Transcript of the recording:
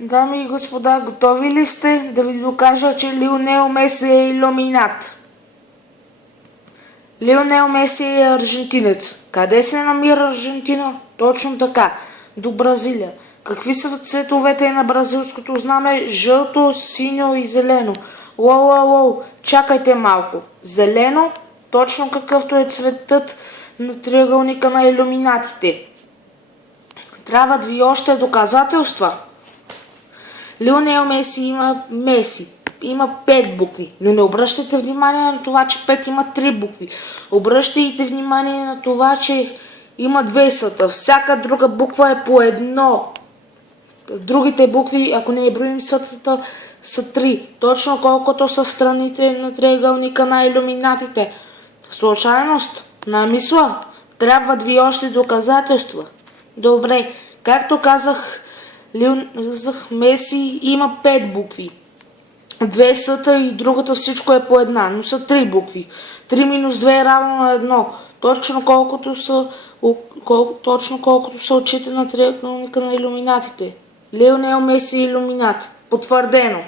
Дами и господа, готови ли сте да ви докажа, че Лионел Меси е илюминат? Лионел Меси е аржентинец. Къде се намира Аржентина? Точно така, до Бразилия. Какви са цветовете на бразилското знаме? Жълто, синьо и зелено. Лоу, чакайте малко. Зелено? Точно какъвто е цветът на триъгълника на илюминатите. Трябват ви още доказателства. Лионел Меси има 5 букви, но не обръщайте внимание на това, че 5 има 3 букви. Обръщайте внимание на това, че има 2 съта. Всяка друга буква е по едно. Другите букви, ако не броим сътата, са 3. Точно колкото са страните на триъгълника на илюминатите. Случайност? Намисла? Трябват ви още доказателства. Добре, както казах, Меси има 5 букви. 2 съта и другата всичко е по една, но са 3 букви. 3 минус 2 е равно на 1. Точно колкото са очите на триъгълника на илюминатите. Лионел Меси е илюминат. Потвърдено.